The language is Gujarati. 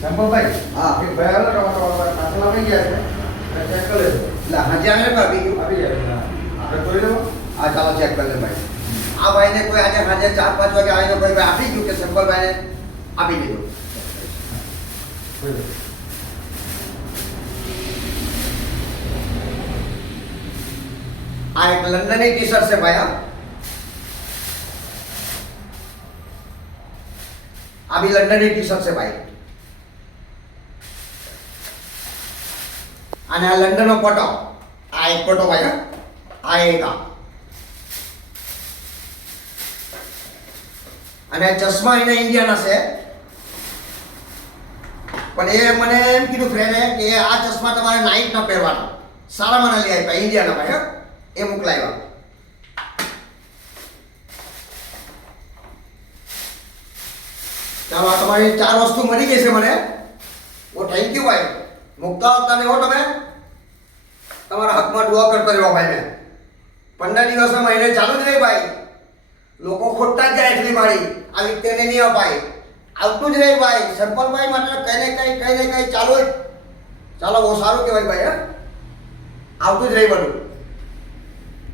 સંપલભાઈ હા. એક ભાઈ આવ્યો તમારો પાછળ આવી ગયા છે ચેક કરી લેજો એટલે હાજે આવે ને આપી ગયું. આવી જાય આપણે જોઈ લો હા ચાલો ચેક કરી લે ભાઈ. આ ભાઈને કોઈ આજે સાંજે 4-5 વાગે આવીને કોઈ ભાઈ આપી ગયું કે સંપલભાઈને આપી દીધું. જોઈ લો આ એક લંડનની ટી-શર્ટ છે ભાઈ. આ બી લંડનની ટી-શર્ટ છે ભાઈ. અને આ લંડનનો ફોટો. આ એક ફોટો ભાઈ. આ એક અને ચશ્મા એના ઇન્ડિયાના છે. પણ એ મને એમ કીધું ફ્રેન્ડે કે આ ચશ્મા તમારે નાઈટ ન પહેરવાના. સારા મને લઈ આપ્યા ઇન્ડિયાના ભાઈ. એ મોકલાવ્યા. ચાલો આ તમારી 4 વસ્તુ મળી ગઈ છે મને. થેન્ક યુ ભાઈ. મુકતા હતા ને હો તમે તમારા હકમાં દુઆ કરતા રહ્યો ભાઈ ને. 15 દિવસના મહિને ચાલુ જ રહી ભાઈ. લોકો ખોટતા જ જાય એટલી મારી આવી તેને નહીં અપાય. આવતું જ રહી ભાઈ. સંપલભાઈ માટે કઈ ને કઈ ચાલુ જ. ચાલો બહુ સારું કહેવાય ભાઈ. આવતું જ રહી બધું.